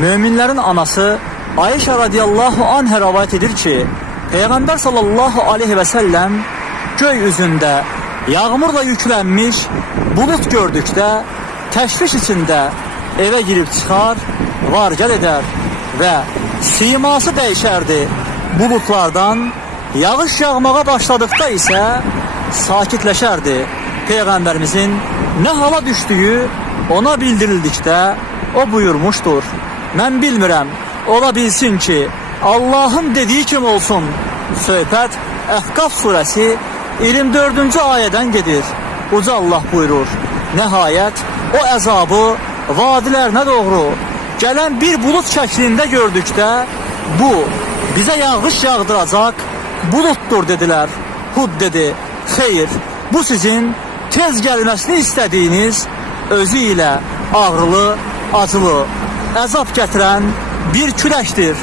Müminlerin anası Ayşe radiyallahu anha rivayet edir ki, Peygamber sallallahu aleyhi ve sellem göy üzünde yağmurla yüklenmiş bulut gördükdə təşviş içinde eve girip çıkar, var gel eder ve siması değişerdi. Bulutlardan yağış yağmağa başladıkta ise sakitleşerdi. Peygamberimizin ne hala düştüğü ona bildirildikdə o buyurmuştur: "Ben bilmirəm, ola bilsin ki Allah'ın dediği kim olsun." Söhbət Əhqaf suresi 24. ayeden gedir. Uca Allah buyurur: "Nəhayət o əzabı vadilerine doğru gelen bir bulut şəklində gördükdə bu bize yağış yağdıracak buluttur" dediler. Hud dedi: "Xeyr, bu sizin tez gelmesini istediğiniz, özü ile ağrılı, acılı, əzab gətirən bir küləkdir."